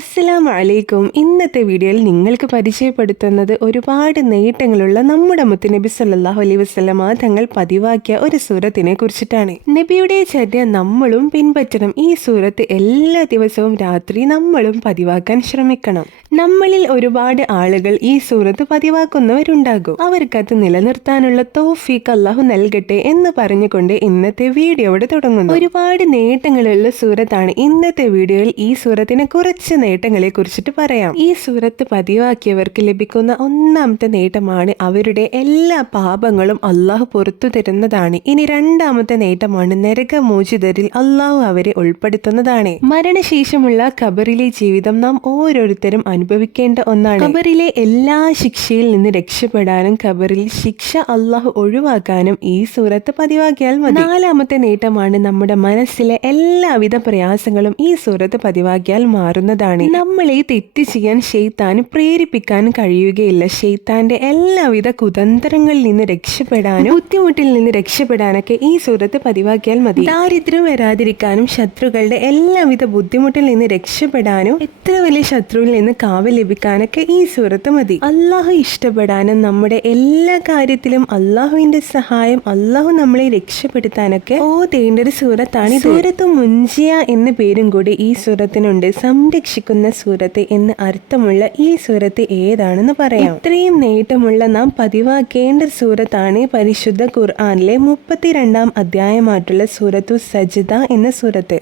അസ്സലാം വലൈക്കും ഇന്നത്തെ വീഡിയോയിൽ നിങ്ങൾക്ക് പരിചയപ്പെടുത്തുന്നത് ഒരുപാട് നേട്ടങ്ങളുള്ള നമ്മുടെ മുത്ത് നബി സല്ലല്ലാഹു അലൈഹി വസല്ലമ തങ്ങൾ പതിവാക്കിയ ഒരു സൂറത്തിനെ കുറിച്ചിട്ടാണ്. നബിയുടെ ചര്യ നമ്മളും പിൻപറ്റണം. ഈ സൂറത്ത് എല്ലാ ദിവസവും രാത്രി നമ്മളും പതിവാക്കാൻ ശ്രമിക്കണം. നമ്മളിൽ ഒരുപാട് ആളുകൾ ഈ സൂറത്ത് പതിവാക്കുന്നവരുണ്ടാകും. അവർക്കത് നിലനിർത്താനുള്ള തോഫീക്ക് അള്ളാഹു നൽകട്ടെ എന്ന് പറഞ്ഞുകൊണ്ട് ഇന്നത്തെ വീഡിയോയോട് തുടങ്ങുന്നു. ഒരുപാട് നേട്ടങ്ങളുള്ള സൂറത്താണ് ഇന്നത്തെ വീഡിയോയിൽ ഈ സൂറത്തിനെ കുറച്ച് നേട്ടങ്ങളെ കുറിച്ചിട്ട് പറയാം. ഈ സൂറത്ത് പതിവാക്കിയവർക്ക് ലഭിക്കുന്ന ഒന്നാമത്തെ നേട്ടമാണ് അവരുടെ എല്ലാ പാപങ്ങളും അള്ളാഹു പുറത്തു തരുന്നതാണ്. ഇനി രണ്ടാമത്തെ നേട്ടമാണ് നരകമോചിതരിൽ അള്ളാഹു അവരെ ഉൾപ്പെടുത്തുന്നതാണ്. മരണശേഷമുള്ള ഖബറിലെ ജീവിതം നാം ഓരോരുത്തരും അനുഭവിക്കേണ്ട ഒന്നാണ്. ഖബറിലെ എല്ലാ ശിക്ഷയിൽ നിന്ന് രക്ഷപ്പെടാനും ഖബറിൽ ശിക്ഷ അള്ളാഹു ഒഴിവാക്കാനും ഈ സൂറത്ത് പതിവാക്കിയാൽ മതി. നാലാമത്തെ നേട്ടമാണ് നമ്മുടെ മനസ്സിലെ എല്ലാവിധ പ്രയാസങ്ങളും ഈ സൂറത്ത് പതിവാക്കിയാൽ മാറുന്നതാണ്. നമ്മളെ തെറ്റ് ചെയ്യാൻ ഷെയ്ത്താന് പ്രേരിപ്പിക്കാൻ കഴിയുകയില്ല. ഷെയ്ത്താന്റെ എല്ലാവിധ കുതന്ത്രങ്ങളിൽ നിന്ന് രക്ഷപ്പെടാനും ബുദ്ധിമുട്ടിൽ നിന്ന് രക്ഷപ്പെടാനൊക്കെ ഈ സൂറത്ത് പതിവാക്കിയാൽ മതി. ദാരിദ്ര്യം വരാതിരിക്കാനും ശത്രുക്കളുടെ എല്ലാവിധ ബുദ്ധിമുട്ടിൽ നിന്ന് രക്ഷപ്പെടാനും എത്ര വലിയ ശത്രുവിൽ നിന്ന് കാവ് ലഭിക്കാനൊക്കെ ഈ സൂറത്ത് മതി. അള്ളാഹു ഇഷ്ടപ്പെടാനും നമ്മുടെ എല്ലാ കാര്യത്തിലും അള്ളാഹുവിന്റെ സഹായം അള്ളാഹു നമ്മളെ രക്ഷപ്പെടുത്താനൊക്കെ ഓ തേണ്ട ഒരു സൂറത്താണ്. ഈ സൂറത്ത് മുഞ്ചിയ എന്ന പേരും കൂടി ഈ സൂറത്തിനുണ്ട്. സംരക്ഷിക്കുന്ന സൂറത്ത് എന്ന് അർത്ഥമുള്ള ഈ സൂറത്ത് ഏതാണെന്ന് പറയാം. ഇത്രയും നേട്ടമുള്ള നാം പതിവാക്കേണ്ട സൂറത്താണ് പരിശുദ്ധ ഖുർആാനിലെ മുപ്പത്തിരണ്ടാം അധ്യായമായിട്ടുള്ള സൂറത്തു സജിദ എന്ന സൂറത്ത്